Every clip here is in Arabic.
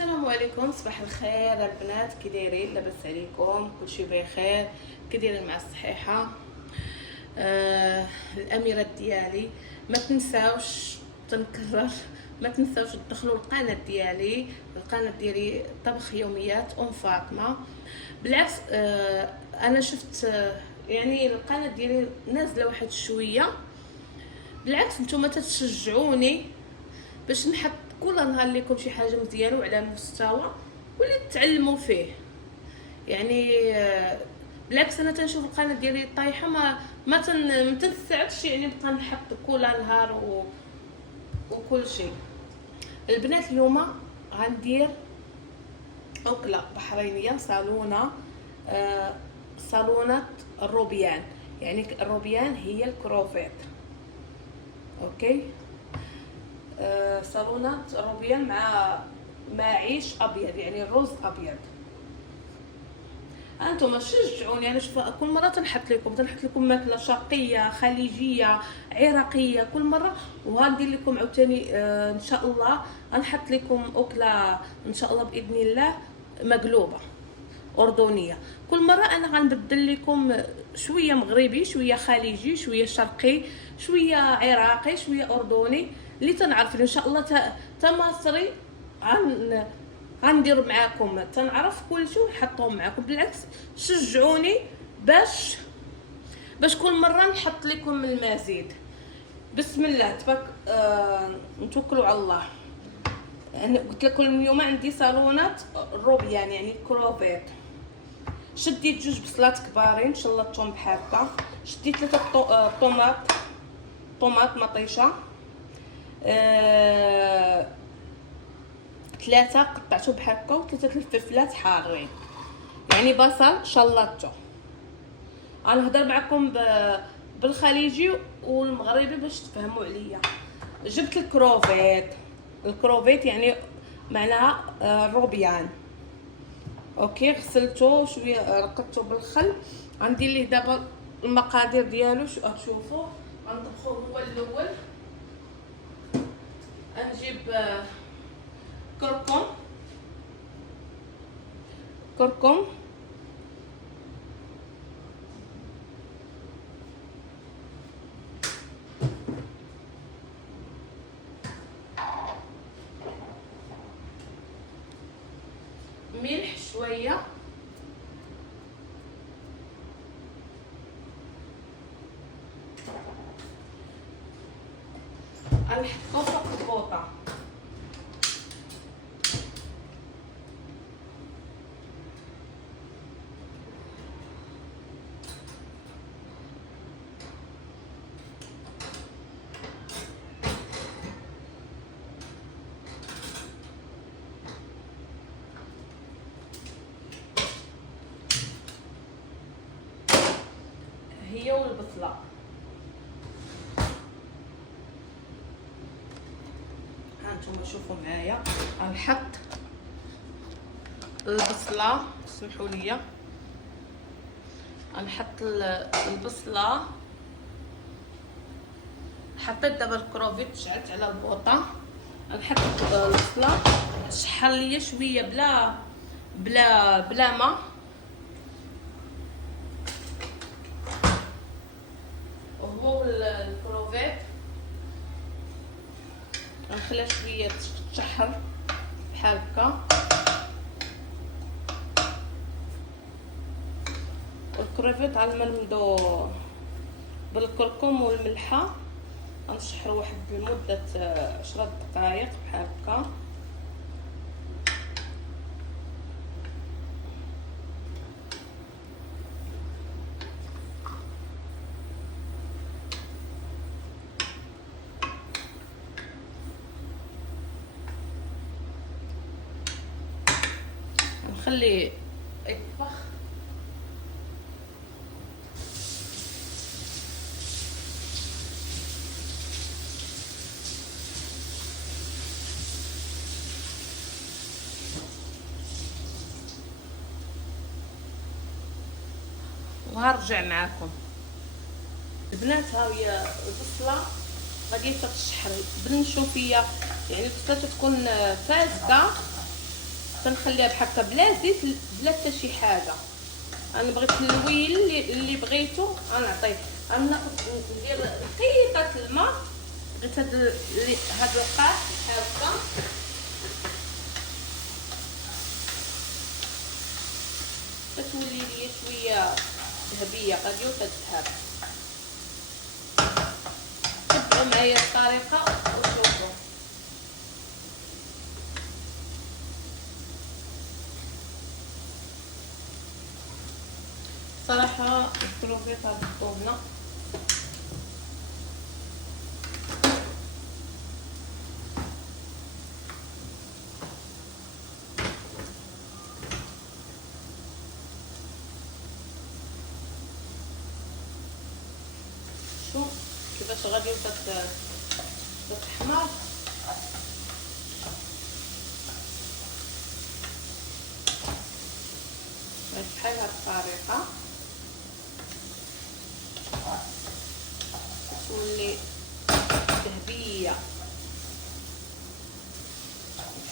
السلام عليكم، صباح الخير البنات. كي دايرين؟ لاباس عليكم؟ كلشي بخير؟ كي دايرين مع الصحيحه؟ الاميرات ديالي، ما تنساوش، تنكرر، ما تنساوش تدخلوا القناه ديالي. القناه ديالي طبخ يوميات ام فاطمه. بالعكس، انا شفت يعني القناه ديالي نازله واحد شويه. بالعكس نتوما تتشجعوني باش نحط كل نهار لكم شي حاجه مزيانه وعلى المستوى واللي تتعلموا فيه. يعني بالعكس انا تنشوف القناه ديالي طايحه، ما تنسعدش يعني نبقى نحط كل نهار وكل شيء. البنات اليوم غندير اكله بحرينيه صالونه، صالونه الروبيان. يعني الروبيان هي الكروفيت، اوكي. صالونة روبيان مع عيش ابيض، يعني الرز ابيض. انتم شجعوني، انا شوف كل مره تنحط لكم ماكله شرقيه خليجيه عراقيه كل مره، وغندير لكم عاوتاني ان شاء الله غنحط لكم اكله ان شاء الله باذن الله مقلوبه اردنيه. كل مره انا غنبدل لكم شويه مغربي، شويه خليجي، شويه شرقي، شويه عراقي، شويه اردني، اللي تنعرف ان شاء الله تا مصري غندير معاكم، تنعرف كلشي ونحطهم معاكم. بالعكس شجعوني باش كل مره نحط لكم المزيد. بسم الله تبارك، نتوكلوا على الله. انا قلت لكم اليوم عندي صالونه الروبيان يعني كروفيت. شديت 2 بصلات كبارين شلطتهم بحال هكا، شديت 3 طوماط مطيشه، 3 قطعته بحال هكا، و3 الفلفلات حارين، يعني بصل شلطته. غنهضر معكم بالخليجي والمغربي باش تفهموا عليا. جبت الكروفيت يعني معناها الروبيان، اوكي. غسلته شويه، رقدته بالخل. غندير ليه دابا المقادير ديالو. تشوفوا غنطبخوه هو الاول. غنجيب كركم، ملح شويه، غنحطو فوق البوطه. هي والبصله هانتوما شوفوا معايا. غنحط البصله، سمحوا لي، غنحط البصله. حطيت دابا الكروفيت، شعلت على البوطه. غنحط البصله شحال ليا شويه بلا ما، وهو الكروفيت غنخليها شويه تشحر بحال هكا. الكروفيت غنملمدو بالكركم والملحه، غنشحر واحد لمده 10 دقائق بحال هكا. نخليه يطبخ. وهرجع معاكم البنات. ها هي البصله غادي تشحر بالنشوفيه، يعني البصله تكون فاسده تنخليها بحكا بلا زيت بلا حتى شي حاجه. انا بغيت الويل اللي بغيتو غنعطيه. ندير دقيقه الماء. بغيت هاد القاع هكا تولي لي شويه ذهبيه غادي وتذهب. تبعوا معايا الطريقه وشوفوا. صراحه الكروفيت هاد الطوبله شوف كيفاش غادي تتحمر. بحال هاد الطريقه تولي ذهبيه.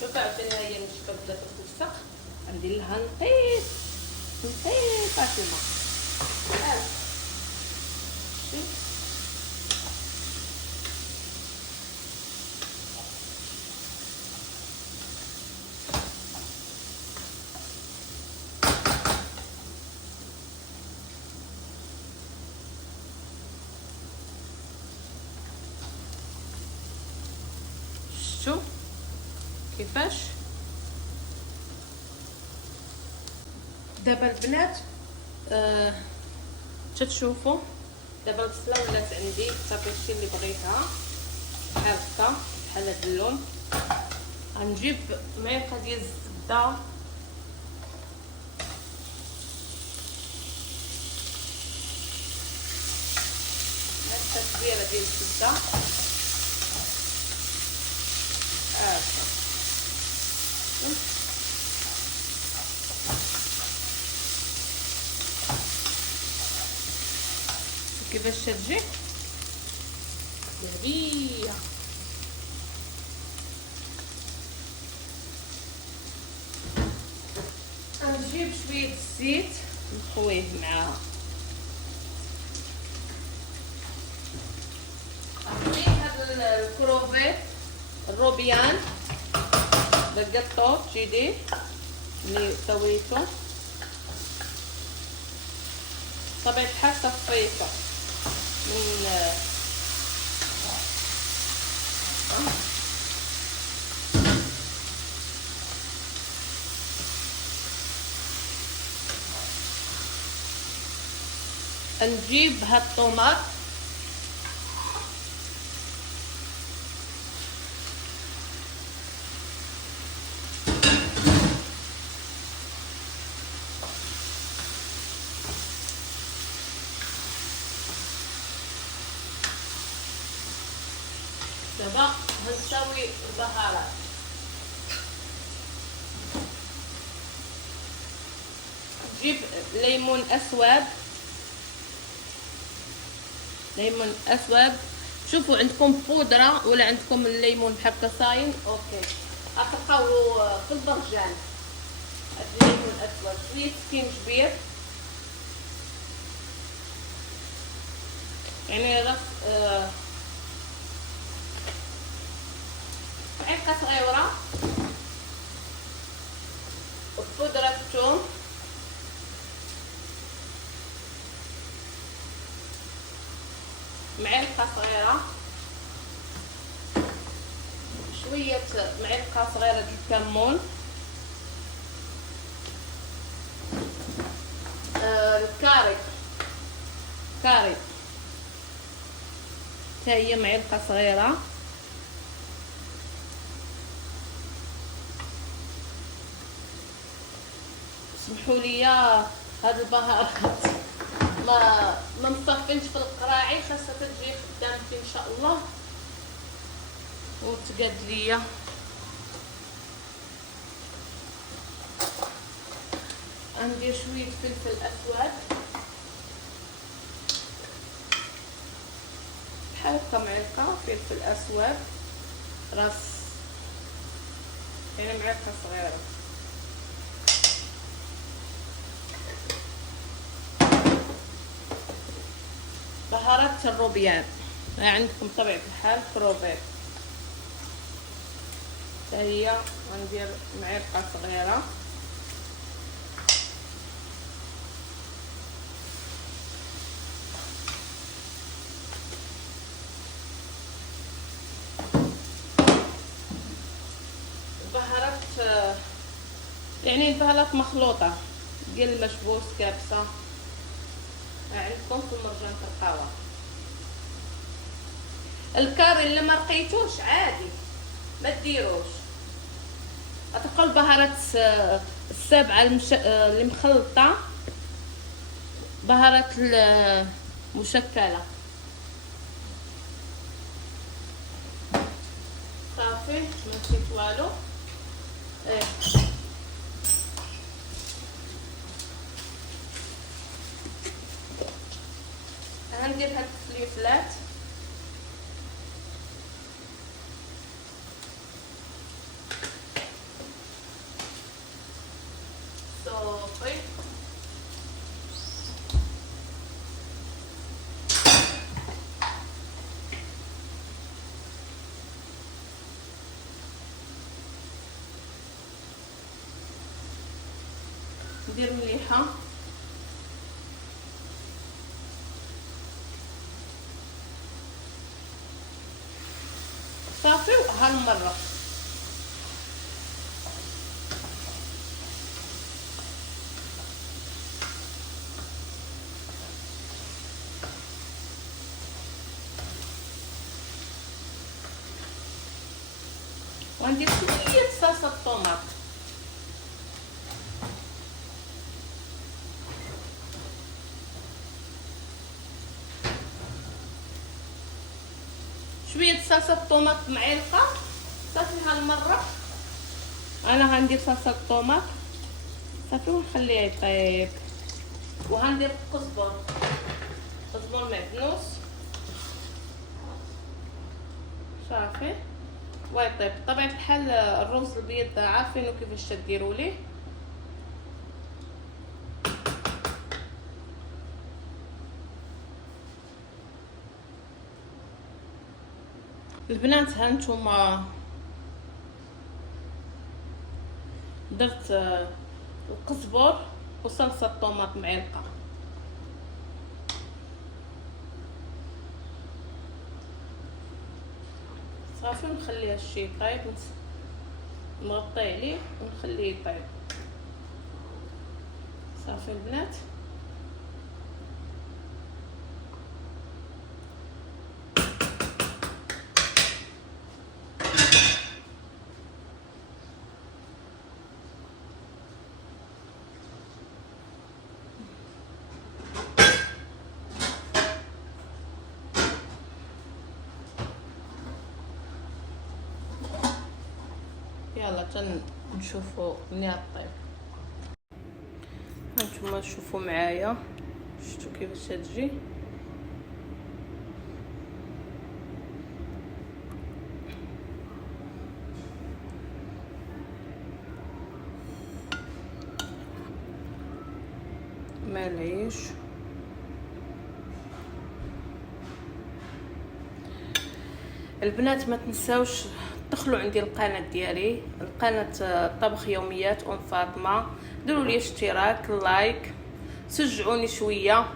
شوف عاوتاني ها هي المشكله بدات تلصق. غندير لها نقيط الماء. شفتوا كيفاش؟ دابا البنات تتشوفوا دابا البصله ولات عندي صافي الشي اللي بغيتها بحال هكا بحال هاد اللون. غنجيب معلقه ديال الزبده معلقه كبيره ديال الزبده هكا. كيفاش تجي ذهبيه. غنجيب شويه الزيت نخويه معاها. غنجيب هاد الكروفيت الروبيان دقطو جيدي اللي سويته طبيعة الحال صفيته من نجيب هاد الطوماط دابا غنساوي البهارات. نجيب ليمون اسود شوفوا عندكم بودره ولا عندكم الليمون بحال صاين اوكي غتلقاوه في البرجان. هاد الليمون اسود شويه سكينجبير يعني راس معلقه صغيره وبودره الثوم معلقه صغيره شويه معلقه صغيره ديال الكمون الكاري حتى هي معلقه صغيره سمحوا لي هاد البهارات ما مصفينش في القراعي خاصها تجي خدامتي ان شاء الله وتقاد ليا. غندير شويه فلفل اسود بحال هكا معلقه فلفل اسود راس يعني معلقه صغيره بهارات الروبيان، عندكم طبيعة الحال كروفيت، هي غندير معلقة صغيرة. بهارات يعني بهارات مخلوطة ديال المشبوس، كابسة، عندكم في المرجان تلقاوها. الكاري اللي ما لقيتوش عادي ما ديروش، غتلقاو البهارات السابعه اللي مخلطه، بهارات المشكله. صافي ما نسيت والو. غندير هاد الفليفلات، صافي ندير مليحه. صافي وهالمره وندير شويه صلصه الطوماط، شويه صلصه الطوماط معلقه. صافي هالمره انا غندير صلصه الطوماط صافي ونخليه يطيب. وغندير قزبر معدنوس صافي ويطيب. بطبيعه الحال الرز البيض عارفينو كيفاش تديروا ليه. البنات هانتوما درت القزبر وصلصه الطوماط معلقه. صافي ونخليه هادشي يطيب، نغطي عليه ونخليه يطيب. صافي البنات يلا نشوفوا منين طيب. هانتوما تشوفوا معايا شفتوا كيفاش تجي. معليش البنات ما تنساوش دخلوا عندي القناه ديالي، القناه طبخ يوميات ام فاطمه، ديروا لي اشتراك لايك، شجعوني شويه،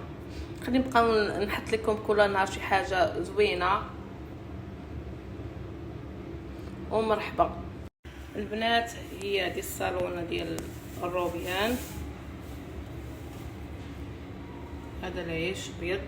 خليني نبقى نحط لكم كل نهار شي حاجه زوينه. ومرحبا البنات. هي هذه الصالونه ديال الروبيان، هذا العيش بيض